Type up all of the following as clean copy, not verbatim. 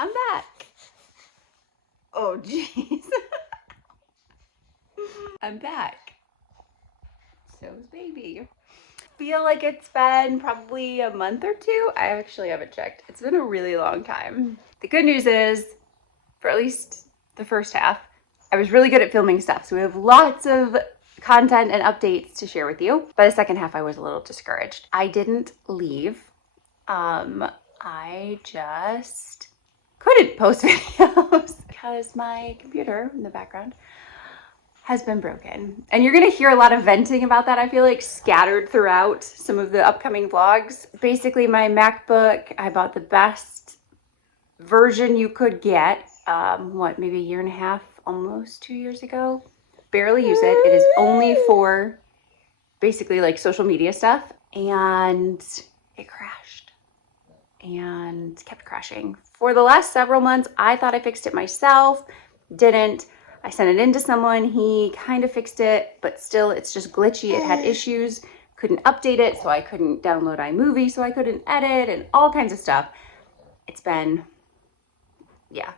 I'm back. Oh, jeez. I'm back. So's baby. Feel like it's been probably a month or two. I actually haven't checked. It's been a really long time. The good news is, for at least the first half, I was really good at filming stuff. So we have lots of content and updates to share with you. By the second half, I was a little discouraged. I didn't leave. I just couldn't post videos because my computer in the background has been broken. And you're gonna hear a lot of venting about that, I feel like, scattered throughout some of the upcoming vlogs. Basically, my MacBook, I bought the best version you could get, maybe a year and a half, almost 2 years ago. Barely use it. It is only for basically like social media stuff, and it crashed and kept crashing. For the last several months, I thought I fixed it myself, didn't. I sent it in to someone, he kind of fixed it, but still it's just glitchy. It had issues, couldn't update it, so I couldn't download iMovie, so I couldn't edit, and all kinds of stuff. It's been, yeah,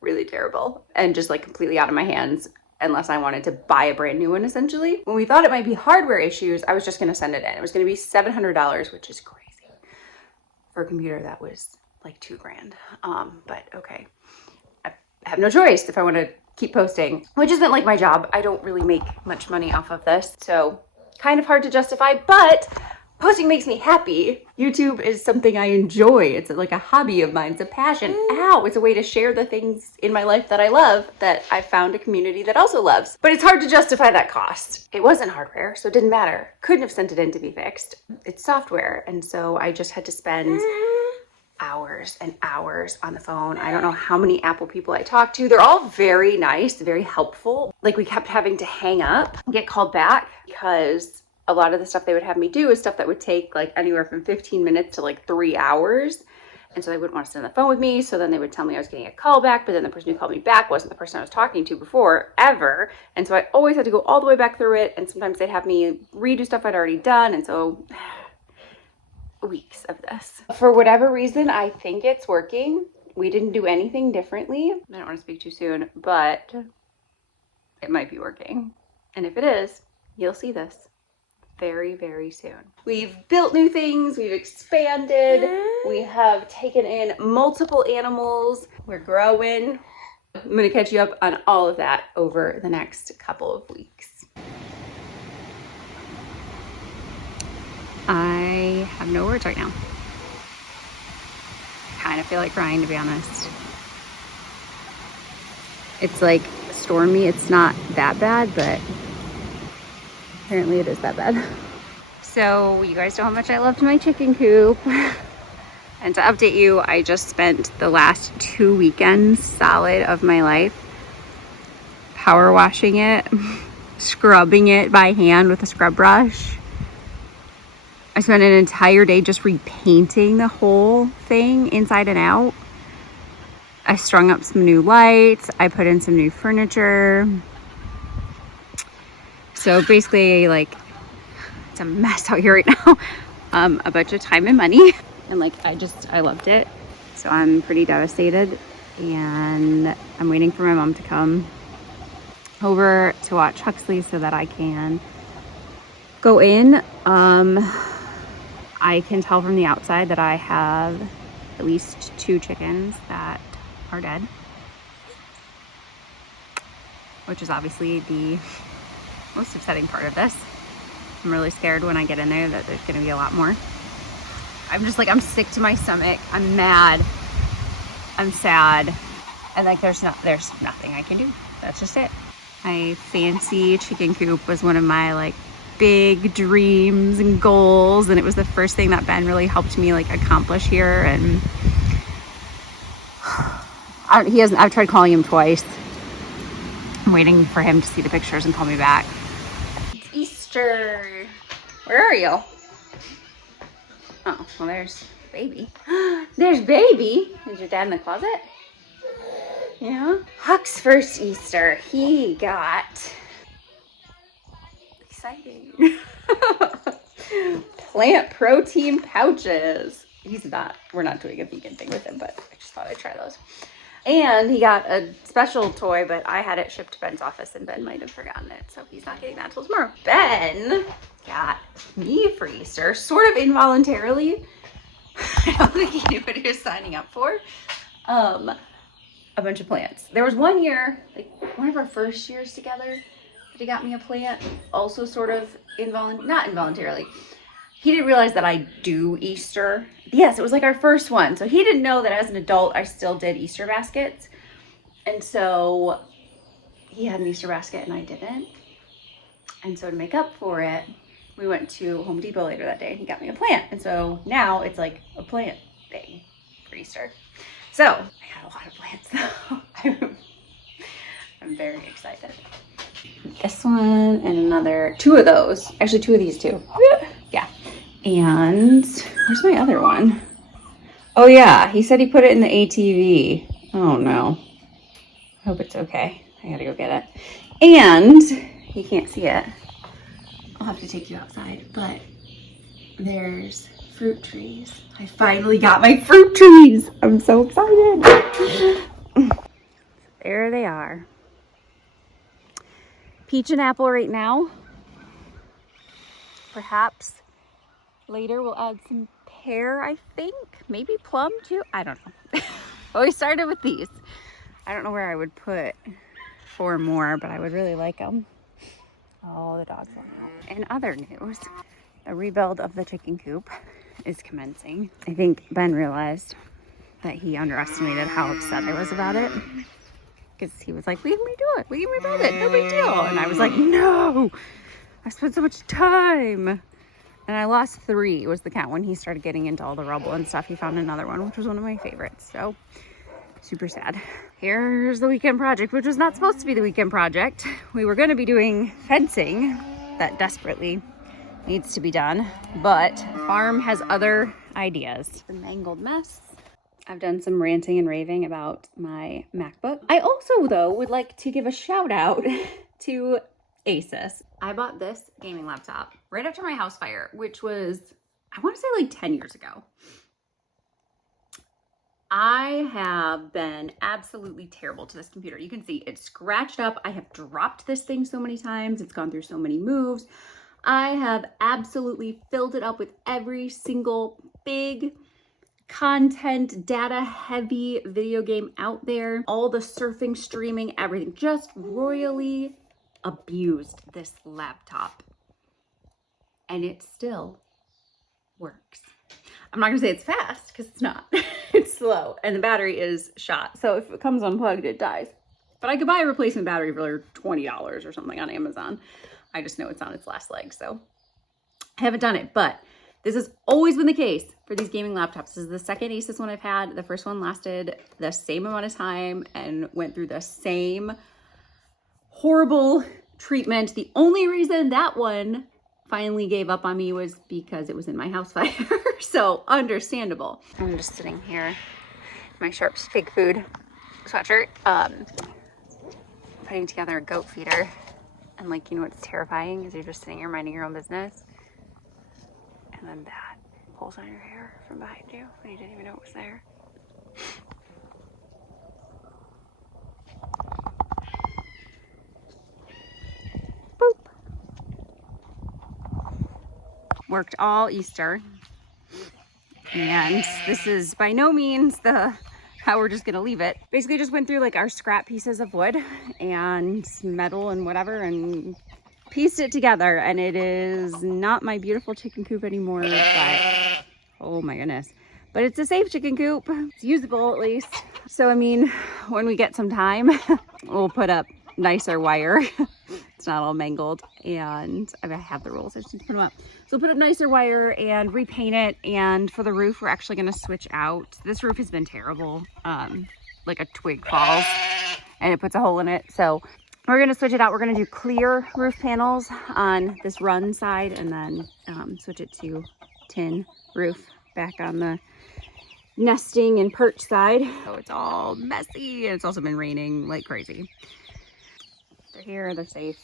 really terrible and just like completely out of my hands unless I wanted to buy a brand new one, essentially. When we thought it might be hardware issues, I was just gonna send it in. It was gonna be $700, which is crazy for a computer that was like $2,000. But okay. I have no choice if I want to keep posting, which isn't like my job. I don't really make much money off of this, so kind of hard to justify, but posting makes me happy. YouTube is something I enjoy. It's like a hobby of mine. It's a passion. Ow! It's a way to share the things in my life that I love that I found a community that also loves. But it's hard to justify that cost. It wasn't hardware, so it didn't matter. Couldn't have sent it in to be fixed. It's software, and so I just had to spend hours and hours on the phone. I don't know how many Apple people I talked to. They're all very nice, very helpful. Like, we kept having to hang up and get called back because a lot of the stuff they would have me do is stuff that would take like anywhere from 15 minutes to like 3 hours. And so they wouldn't want to sit on the phone with me. So then they would tell me I was getting a call back, but then the person who called me back wasn't the person I was talking to before, ever. And so I always had to go all the way back through it. And sometimes they'd have me redo stuff I'd already done. And so weeks of this. For whatever reason, I think it's working. We didn't do anything differently. I don't want to speak too soon, but it might be working. And if it is, you'll see this very, very soon. We've built new things, we've expanded, we have taken in multiple animals, we're growing. I'm gonna catch you up on all of that over the next couple of weeks. I have no words right now. Kind of feel like crying, to be honest. It's like stormy. It's not that bad, but apparently it is that bad. So you guys know how much I loved my chicken coop. And to update you, I just spent the last 2 weekends solid of my life power washing it, scrubbing it by hand with a scrub brush. I spent an entire day just repainting the whole thing inside and out. I strung up some new lights. I put in some new furniture. So basically, like, it's a mess out here right now. A bunch of time and money. And like, I loved it. So I'm pretty devastated. And I'm waiting for my mom to come over to watch Huxley so that I can go in. I can tell from the outside that I have at least 2 chickens that are dead, which is obviously the most upsetting part of this. I'm really scared when I get in there that there's gonna be a lot more. I'm just like, I'm sick to my stomach. I'm mad. I'm sad. And like, there's nothing I can do. That's just it. My fancy chicken coop was one of my like big dreams and goals, and it was the first thing that Ben really helped me like accomplish here. And I've tried calling him twice. I'm waiting for him to see the pictures and call me back. It's Easter. Where are you? Oh, well, there's baby. There's baby. Is your dad in the closet? Yeah. Huck's first Easter, he got exciting plant protein pouches. we're not doing a vegan thing with him, but I just thought I'd try those. And he got a special toy, but I had it shipped to Ben's office and Ben might have forgotten it. So he's not getting that till tomorrow. Ben got me for Easter, sort of involuntarily. I don't think he knew what he was signing up for. A bunch of plants. There was one year, like one of our first years together, that he got me a plant, also sort of not involuntarily. He didn't realize that I do Easter. Yes, it was like our first one. So he didn't know that as an adult, I still did Easter baskets. And so he had an Easter basket and I didn't. And so to make up for it, we went to Home Depot later that day and he got me a plant. And so now it's like a plant thing for Easter. So I got a lot of plants though. I'm very excited. This one and two of those. Actually, two of these too. Yeah. And where's my other one? Oh yeah, he said he put it in the ATV. Oh no. I hope it's okay. I gotta go get it. And you can't see it. I'll have to take you outside, but there's fruit trees. I finally got my fruit trees. I'm so excited. There they are. Peach and apple right now. Perhaps later we'll add some pear, I think. Maybe plum too. I don't know. But we started with these. I don't know where I would put 4 more, but I would really like them. Oh, the dogs want out. In other news, a rebuild of the chicken coop is commencing. I think Ben realized that he underestimated how upset I was about it. Because he was like, we can redo it. We can rebuild it. No big deal. And I was like, no, I spent so much time. And I lost 3 was the count. When he started getting into all the rubble and stuff, he found another one, which was one of my favorites. So super sad. Here's the weekend project, which was not supposed to be the weekend project. We were going to be doing fencing that desperately needs to be done, but the farm has other ideas. The mangled mess. I've done some ranting and raving about my MacBook. I also, though, would like to give a shout out to Asus. I bought this gaming laptop right after my house fire, which was, I want to say like 10 years ago. I have been absolutely terrible to this computer. You can see it's scratched up. I have dropped this thing so many times. It's gone through so many moves. I have absolutely filled it up with every single big content, data heavy video game out there. All the surfing, streaming, everything. Just royally abused this laptop. And it still works. I'm not gonna say it's fast because it's not. It's slow and the battery is shot. So if it comes unplugged, it dies. But I could buy a replacement battery for $20 or something on Amazon. I just know it's on its last leg, so I haven't done it. But this has always been the case for these gaming laptops. This is the second Asus one I've had. The first one lasted the same amount of time and went through the same horrible treatment. The only reason that one finally gave up on me was because it was in my house fire. So understandable. I'm just sitting here in my Sharps Pig Food sweatshirt, putting together a goat feeder. And like, you know what's terrifying is you're just sitting here minding your own business. And then that pulls on your hair from behind you and you didn't even know it was there. Boop. Worked all Easter. And this is by no means how we're just gonna leave it. Basically just went through like our scrap pieces of wood and metal and whatever and pieced it together, and it is not my beautiful chicken coop anymore, but oh my goodness. But it's a safe chicken coop. It's usable at least. So I mean, when we get some time, we'll put up nicer wire. It's not all mangled, and I have the rolls, I just need to put them up. So we'll put up nicer wire and repaint it, and for the roof, we're actually gonna switch out. This roof has been terrible. Like a twig falls and it puts a hole in it. So we're gonna switch it out. We're gonna do clear roof panels on this run side and then switch it to tin roof back on the nesting and perch side. So it's all messy, and it's also been raining like crazy. They're here, they're safe.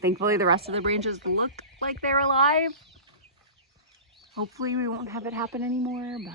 Thankfully, the rest of the branches look like they're alive. Hopefully we won't have it happen anymore, but